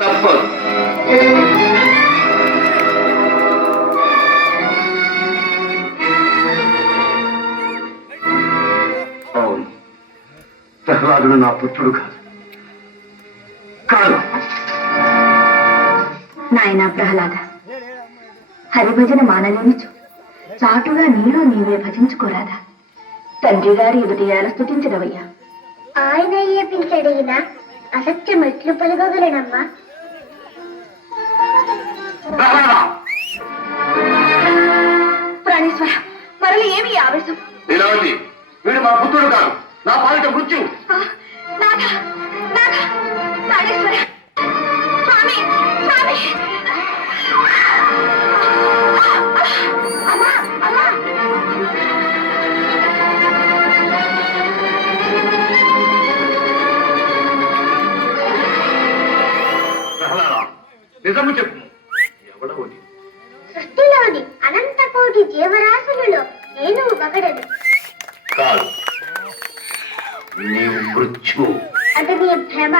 తప్పదు. అవును, ప్రహ్లాదుడు నా పుత్రుడు కాదు. కాదు నాయనా ప్రహ్లాద, హరిభజన మానలేనిచు చాటుగా నీలో నీవే భజించుకోరాదా? తండ్రి గారి ఎదుటియాల స్తుతించదవయ్యా. ఆయన ఏపించడిగిన అసత్యం ఎట్లు పలుకోగలనమ్మా? ప్రాణేశ్వర, మరలి ఏమి ఈ ఆవేశం? లీలావతి, వీడు మా పుత్రుడు కాదు, నా పాలిట మృత్యు. నాథ, నాథ, ప్రాణేశ్వర, స్వామి, స్వామి! అమ్మా, అమ్మా! ప్రహ్లాద, నిజము చెప్పు, ఎవడవది? సృష్టిలోని అనంత కోటి జీవరాశులలో నేను ఒకడను. కాదు, నీవు మృత్యు. అది నీ భ్రమ.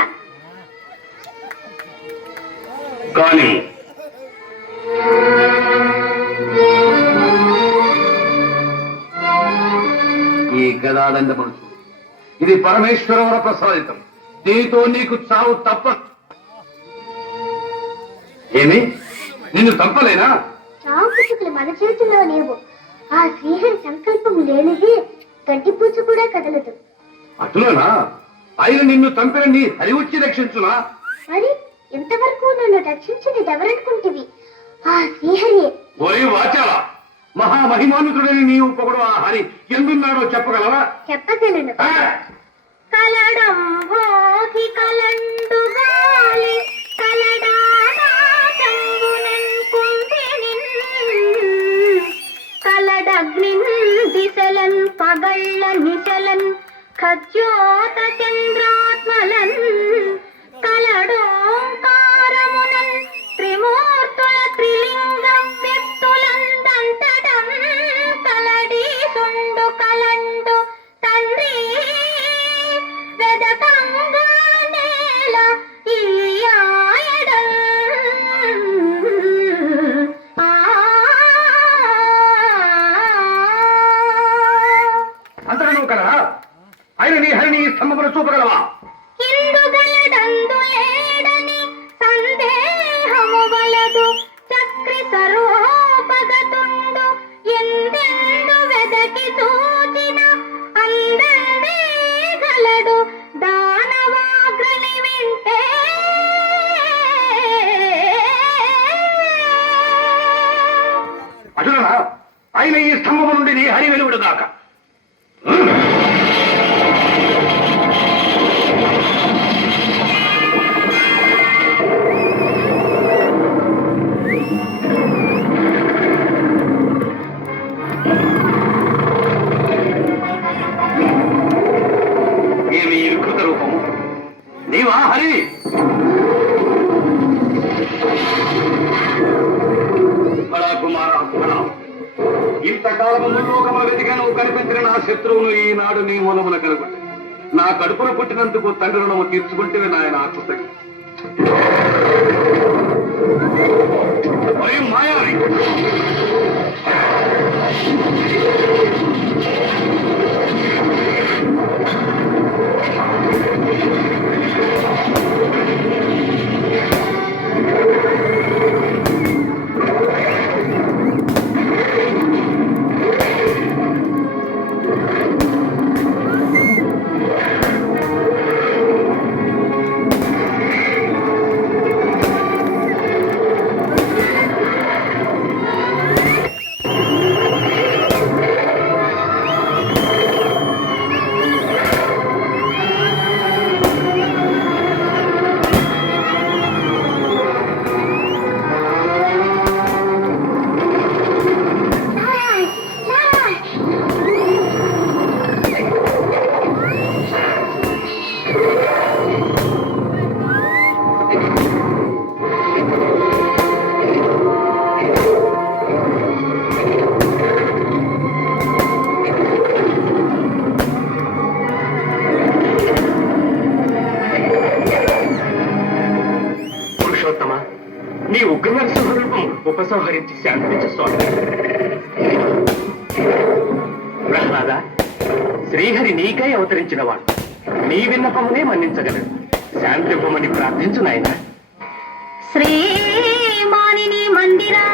కానీ ఈ గదాదండ మనసు ఇది పరమేశ్వర ప్రసాదితం. దీనితో నీకు చావు తప్ప. ఏమి, నిన్ను చంపలేనా? చావు పుట్టుకలు మన చేతిలో లేవు. ఆ శ్రీహరి సంకల్పము లేనిదే గడ్డిపూచ కూడా కదలదు. అటులోనా? ఆయన నిన్ను చంపిన నీ హరి వచ్చి రక్షించునా? మరి ఇంతవరకు నన్ను రక్షించినది ఎవరనుకుంటివి? ఆ శ్రీహరియే. ఓరి వాచాల, మహామహిమానుతుడని నీవు పొగడు ఆ హరి ఎందున్నాడో చెప్పగలవా? చెప్పగలను. ఆ? కలడంబోధి కలండు గాలి కలడానాదంబునన్ కుందినిన్ కలడగ్నిన్ దిశలన్ పగళ్ళ నిశలన్ ఖజ్యోత చంద్రాత్మలన్ కలడోంకారమునన్ త్రిమూర్తుల త్రిలింగ వ్యక్తులందంతడం కలడీ సుండు కలండు తండ్రి వెదకంగా నేల ఇయ్యాయడం. అంతగా నువ్వు కలరా? ఆయన నీ హరిని స్తంభములు చూపగలవా? హిందుగలడందు లేడని సందేహము వలదు. చక్రి సర్వోపగతుండు ఎందెందు వెదకి చూచిన అందందే గలడు దానవాగ్రని వింటే. అటులనా? ఆయన ఈ స్తంభము నుండి నీ హరి వెలువడు దాకా. ఏమి ఈ వికృత రూపము? నీవా హరి? బడా కుమార, బడా. ఇంతకాలము లోకముల వెతిగా నువ్వు కనిపించిన నా శత్రువును ఈనాడు నీ మూలమున కనుగొంటే నా కడుపున పుట్టినందుకు తండ్రి రుణము తీర్చుకుంటే నాయన కృతజ్ఞ. మాయావి, పురుషోత్తమ, నీ ఉగ్రనరసింహ రూపం ఉపసంహరించి శాంతించు స్వామి. ప్రహ్లాద, శ్రీహరి నీకై అవతరించిన వాడు. నీ విన్నపమునే మన్నించగలడు. శాంతింపమని ప్రార్థించు నాయన. శ్రీమానిని మందిరా